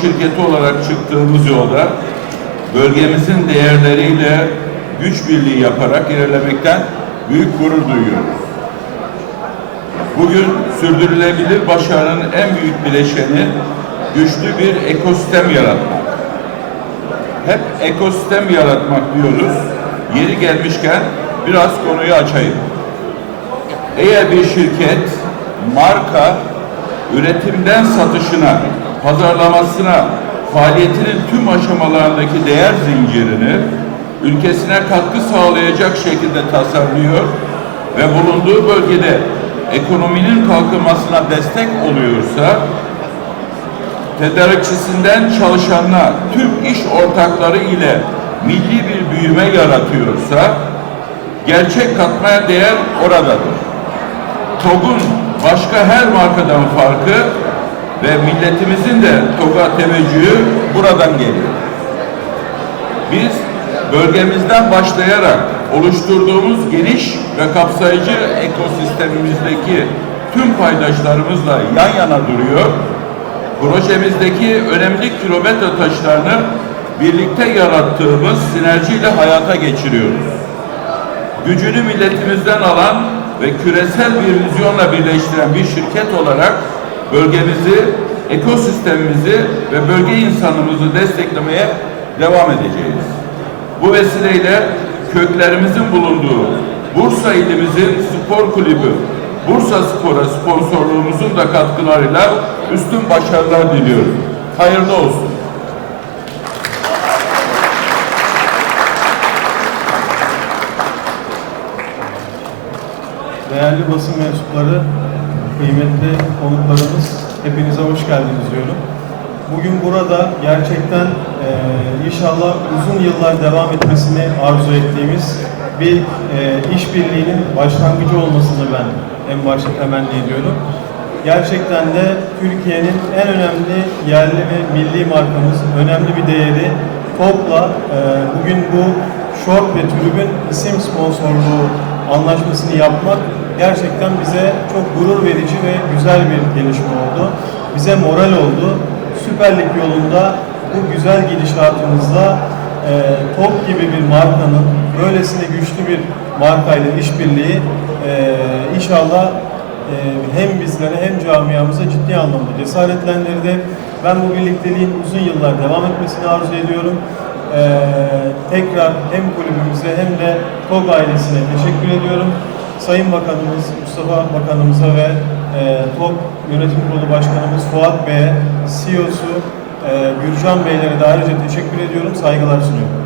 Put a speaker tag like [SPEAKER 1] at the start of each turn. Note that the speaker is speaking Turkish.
[SPEAKER 1] şirketi olarak çıktığımız yolda bölgemizin değerleriyle güç birliği yaparak ilerlemekten büyük gurur duyuyoruz. Bugün sürdürülebilir başarının en büyük bileşeni güçlü bir ekosistem yaratmak. Hep ekosistem yaratmak diyoruz. Yeri gelmişken biraz konuyu açayım. Eğer bir şirket marka üretimden satışına, pazarlamasına, faaliyetinin tüm aşamalarındaki değer zincirini ülkesine katkı sağlayacak şekilde tasarlıyor ve bulunduğu bölgede ekonominin kalkınmasına destek oluyorsa tedarikçisinden çalışanına tüm iş ortakları ile milli bir büyüme yaratıyorsa gerçek katmaya değer oradadır. TOG'un başka her markadan farkı ve milletimizin de TOG'a teveccühü buradan geliyor. Biz bölgemizden başlayarak oluşturduğumuz geniş ve kapsayıcı ekosistemimizdeki tüm paydaşlarımızla yan yana duruyor. Projemizdeki önemli kilometre taşlarını birlikte yarattığımız sinerjiyle hayata geçiriyoruz gücünü milletimizden alan ve küresel bir vizyonla birleştiren bir şirket olarak bölgemizi, ekosistemimizi ve bölge insanımızı desteklemeye devam edeceğiz. Bu vesileyle köklerimizin bulunduğu Bursa ilimizin spor kulübü Bursa Spor'a sponsorluğumuzun da katkılarıyla üstün başarılar diliyorum. Hayırlı olsun.
[SPEAKER 2] Değerli basın mensupları, kıymetli konuklarımız, hepinize hoş geldiniz diyorum. Bugün burada gerçekten e, inşallah uzun yıllar devam etmesini arzu ettiğimiz bir e, işbirliğinin başlangıcı olmasını ben en başta temenni ediyorum. Gerçekten de Türkiye'nin en önemli yerli ve milli markamız, önemli bir değeri TOP'la e, bugün bu şort ve tribün isim sponsorluğu anlaşmasını yapmak gerçekten bize çok gurur verici ve güzel bir gelişme oldu. Bize moral oldu. Süper Lig yolunda bu güzel gidişatımızda e, top gibi bir markanın böylesine güçlü bir markayla işbirliği e, inşallah e, hem bizlere hem camiamıza ciddi anlamda cesaretlendirdi. Ben bu birlikteliğin uzun yıllar devam etmesini arzu ediyorum. E, tekrar hem kulübümüze hem de TOG ailesine teşekkür ediyorum. Sayın Bakanımız, Mustafa Bakanımıza ve e, TOG Yönetim Kurulu Başkanımız Fuat Bey'e, CEO'su e, Gürcan Beylere de ayrıca teşekkür ediyorum, saygılar sunuyorum.